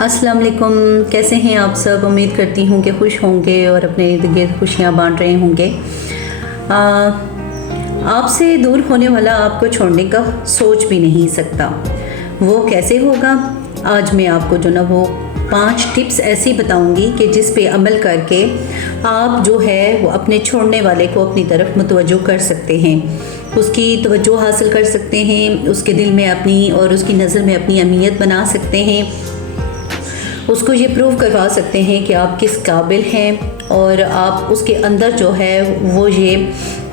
अस्सलाम वालेकुम, कैसे हैं आप सब। उम्मीद करती हूँ कि खुश होंगे और अपने इर्द गिर्द खुशियाँ बांट रहे होंगे। आपसे दूर होने वाला आपको छोड़ने का सोच भी नहीं सकता। वो कैसे होगा? आज मैं आपको जो ना वो 5 टिप्स ऐसी बताऊंगी कि जिस पे अमल करके आप जो है वो अपने छोड़ने वाले को अपनी तरफ मुतवज्जो कर सकते हैं, उसकी तवज्जो हासिल कर सकते हैं, उसके दिल में अपनी और उसकी नज़र में अपनी अहमियत बना सकते हैं, उसको ये प्रूव करवा सकते हैं कि आप किस काबिल हैं, और आप उसके अंदर जो है वो ये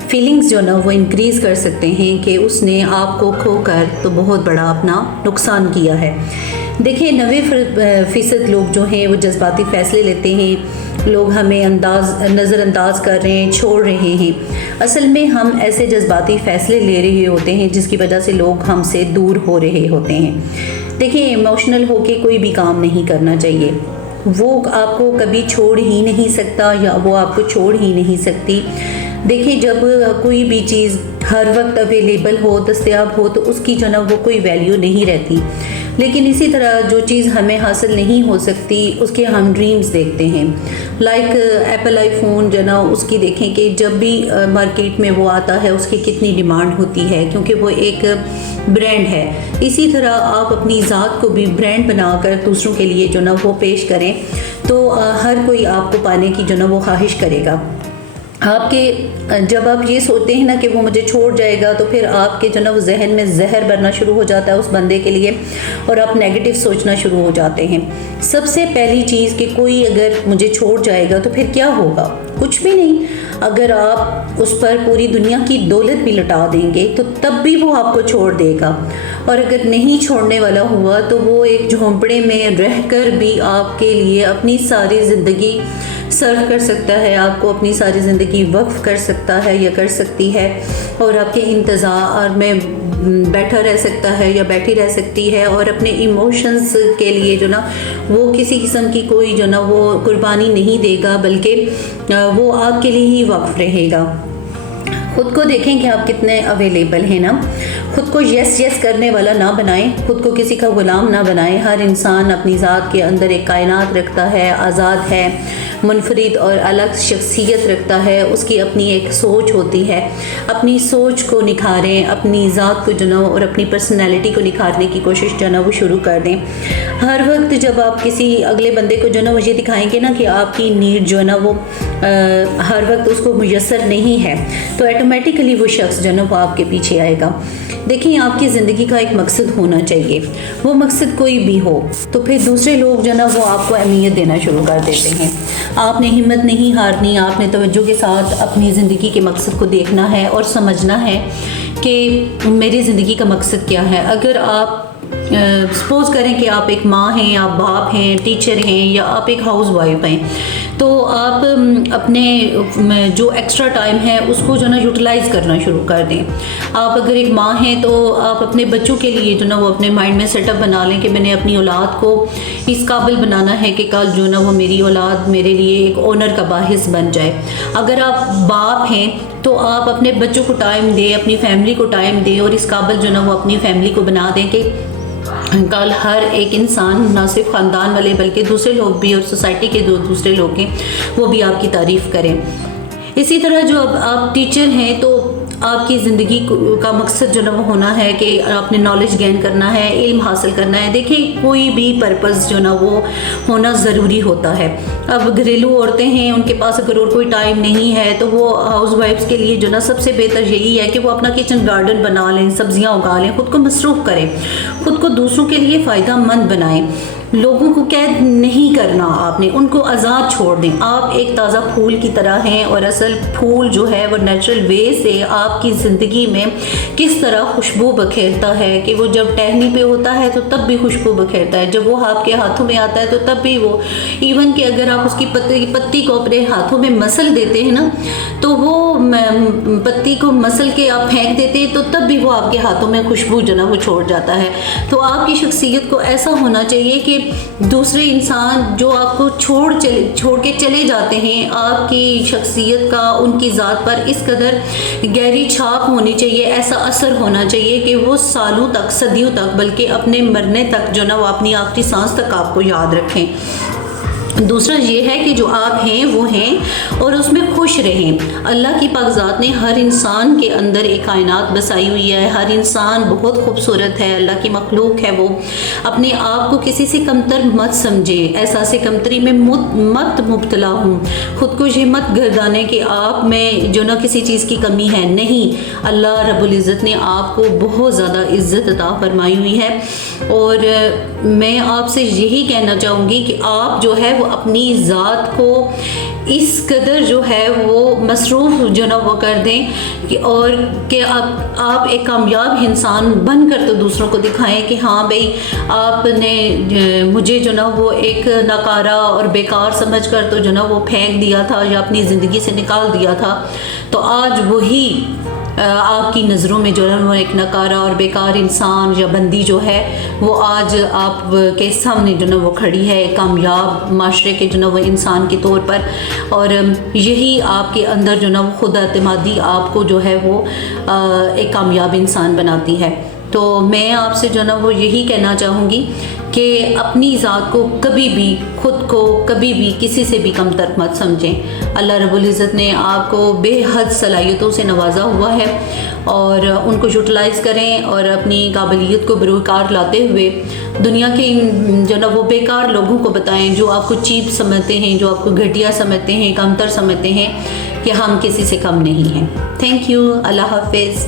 फीलिंग्स जो ना वो इंक्रीज़ कर सकते हैं कि उसने आपको खोकर तो बहुत बड़ा अपना नुकसान किया है। देखिए 90% लोग जो हैं वो जज्बाती फ़ैसले लेते हैं, लोग हमें नज़रअंदाज कर रहे हैं, छोड़ रहे हैं। असल में हम ऐसे जज्बाती फ़ैसले ले रहे होते हैं जिसकी वजह से लोग हमसे दूर हो रहे होते हैं। देखिए इमोशनल होके कोई भी काम नहीं करना चाहिए, वो आपको कभी छोड़ ही नहीं सकता या वो आपको छोड़ ही नहीं सकती। देखिए जब कोई भी चीज़ हर वक्त अवेलेबल हो, दस्तयाब हो, तो उसकी जो ना वो कोई वैल्यू नहीं रहती। लेकिन इसी तरह जो चीज़ हमें हासिल नहीं हो सकती उसके हम ड्रीम्स देखते हैं। लाइक एप्पल आईफोन जो ना उसकी देखें कि जब भी मार्केट में वो आता है उसकी कितनी डिमांड होती है, क्योंकि वो एक ब्रांड है। इसी तरह आप अपनी ज़ात को भी ब्रांड बनाकर दूसरों के लिए जो ना वो पेश करें तो हर कोई आपको पाने की जो ना वो ख्वाहिश करेगा। आपके जब आप ये सोचते हैं ना कि वो मुझे छोड़ जाएगा, तो फिर आपके जो ना वो जहन में जहर बनना शुरू हो जाता है उस बंदे के लिए और आप नेगेटिव सोचना शुरू हो जाते हैं। सबसे पहली चीज़ कि कोई अगर मुझे छोड़ जाएगा तो फिर क्या होगा? कुछ भी नहीं। अगर आप उस पर पूरी दुनिया की दौलत भी लुटा देंगे तो तब भी वो आपको छोड़ देगा, और अगर नहीं छोड़ने वाला हुआ तो वो एक झोंपड़े में रहकर भी आपके लिए अपनी सारी ज़िंदगी सर्व कर सकता है, आपको अपनी सारी ज़िंदगी वक्फ कर सकता है या कर सकती है, और आपके इंतज़ार में बैठा रह सकता है या बैठी रह सकती है, और अपने इमोशंस के लिए जो ना वो किसी किस्म की कोई जो ना वो कुर्बानी नहीं देगा, बल्कि वो आपके लिए ही वक्फ रहेगा। खुद को देखें कि आप कितने अवेलेबल हैं ना। खुद को यस करने वाला ना बनाएं, खुद को किसी का गुलाम ना बनाएं। हर इंसान अपनी ज़ात के अंदर एक कायनात रखता है, आज़ाद है, मुनफरिद और अलग शख्सियत रखता है, उसकी अपनी एक सोच होती है। अपनी सोच को निखारें, अपनी ज़ात को जो ना और अपनी पर्सनैलिटी को निखारने की कोशिश जो ना वो शुरू कर दें। हर वक्त जब आप किसी अगले बंदे को जो ना वो ये दिखाएंगे ना कि आपकी नीड जो ना वो हर वक्त उसको मुयस्सर नहीं है, तो ऑटोमेटिकली वो शख्स जो ना वो आपके पीछे आएगा। देखिए आपकी ज़िंदगी का एक मकसद होना चाहिए, वो मकसद कोई भी हो, तो फिर दूसरे लोग जो ना वो आपको अहमियत देना शुरू कर देते हैं। आपने हिम्मत नहीं हारनी, आपने तवज्जो के साथ अपनी ज़िंदगी के मकसद को देखना है और समझना है कि मेरी ज़िंदगी का मकसद क्या है। अगर आप सपोज़ करें कि आप एक माँ हैं, आप बाप हैं, टीचर हैं, या आप एक हाउस वाइफ हैं, तो आप अपने जो एक्स्ट्रा टाइम है उसको जो ना यूटिलाइज़ करना शुरू कर दें। आप अगर एक माँ हैं तो आप अपने बच्चों के लिए जो ना वो अपने माइंड में सेटअप बना लें कि मैंने अपनी औलाद को इस काबिल बनाना है कि कल जो ना वो मेरी औलाद मेरे लिए एक ओनर का बाहिस बन जाए। अगर आप बाप हैं तो आप अपने बच्चों को टाइम दें, अपनी फैमिली को टाइम दें, और इस काबिल जो ना वो अपनी फैमिली को बना दें कि कल हर एक इंसान, ना सिर्फ ख़ानदान वाले बल्कि दूसरे लोग भी और सोसाइटी के दूसरे लोग हैं, वो भी आपकी तारीफ़ करें। इसी तरह जो अब आप टीचर हैं तो आपकी ज़िंदगी का मकसद जो ना वो होना है कि आपने नॉलेज गेन करना है, इल्म हासिल करना है। देखिए कोई भी पर्पस जो ना वो होना ज़रूरी होता है। अब घरेलू औरतें हैं, उनके पास अगर और कोई टाइम नहीं है तो वो हाउस वाइफ्स के लिए जो ना सबसे बेहतर यही है कि वो अपना किचन गार्डन बना लें, सब्जियां उगा लें, ख़ुद को मसरूफ़ करें, ख़ुद को दूसरों के लिए फ़ायदा मंद बनाएं। लोगों को कैद नहीं करना, आपने उनको आज़ाद छोड़ दें। आप एक ताज़ा फूल की तरह हैं, और असल फूल जो है वो नेचुरल वे से आपकी ज़िंदगी में किस तरह खुशबू बखेरता है कि वो जब टहनी पे होता है तो तब भी खुशबू बखेरता है, जब वो आपके हाथों में आता है तो तब भी वो, इवन कि अगर आप उसकी पत्ती को अपने हाथों में मसल देते हैं ना, तो वो पत्ती को मसल के आप फेंक देते हैं तो तब भी वो आपके हाथों में खुशबू जो ना वो छोड़ जाता है। तो आपकी शख्सियत को ऐसा होना चाहिए कि दूसरे इंसान जो आपको छोड़ के चले जाते हैं, आपकी शख्सियत का उनकी ज़ात पर इस कदर गहरी छाप होनी चाहिए, ऐसा असर होना चाहिए कि वो सालों तक, सदियों तक, बल्कि अपने मरने तक जो ना वो अपनी आखिरी सांस तक आपको याद रखें। दूसरा ये है कि जो आप हैं वो हैं और उसमें खुश रहें। अल्लाह की पाक ज़ात ने हर इंसान के अंदर एक कायनात बसाई हुई है, हर इंसान बहुत खूबसूरत है, अल्लाह की मखलूक है वो। अपने आप को किसी से कमतर मत समझे, एहसास कमतरी में मत मुब्तला हूँ, ख़ुद को ये मत गर्दाने कि आप में जो ना किसी चीज़ की कमी है। नहीं, अल्लाह रब्बुल इज़्ज़त ने आपको बहुत ज़्यादा इज़्ज़त अता फरमाई हुई है। और मैं आपसे यही कहना चाहूँगी कि आप जो है वो अपनी ज़ात को इस कदर जो है वो मसरूफ़ जो ना वो कर दें कि और कि आप एक कामयाब इंसान बनकर तो दूसरों को दिखाएं कि हाँ भाई, आपने मुझे जो ना वो एक नकारा और बेकार समझकर तो जो ना वो फेंक दिया था या अपनी ज़िंदगी से निकाल दिया था, तो आज वही आपकी नज़रों में जो है वो एक नकारा और बेकार इंसान या बंदी जो है वो आज आपके सामने जो ना वो खड़ी है कामयाब माशरे के जो ना वो इंसान के तौर पर। और यही आपके अंदर जो ना वो खुद एतमादी आपको जो है वो एक कामयाब इंसान बनाती है। तो मैं आपसे जो ना वो यही कहना चाहूँगी कि अपनी ज़ात को कभी भी, ख़ुद को कभी भी किसी से भी कमतर मत समझें। अल्लाह रब्बुल इज़्ज़त ने आपको बेहद सलाहियतों से नवाजा हुआ है और उनको यूटिलाइज़ करें और अपनी काबिलियत को बरूकार लाते हुए दुनिया के जो ना वो बेकार लोगों को बताएं जो आपको चीप समझते हैं, जो आपको घटिया समझते हैं, कमतर समझते हैं, कि हम किसी से कम नहीं हैं। Thank you. अल्लाह हाफ़िज़।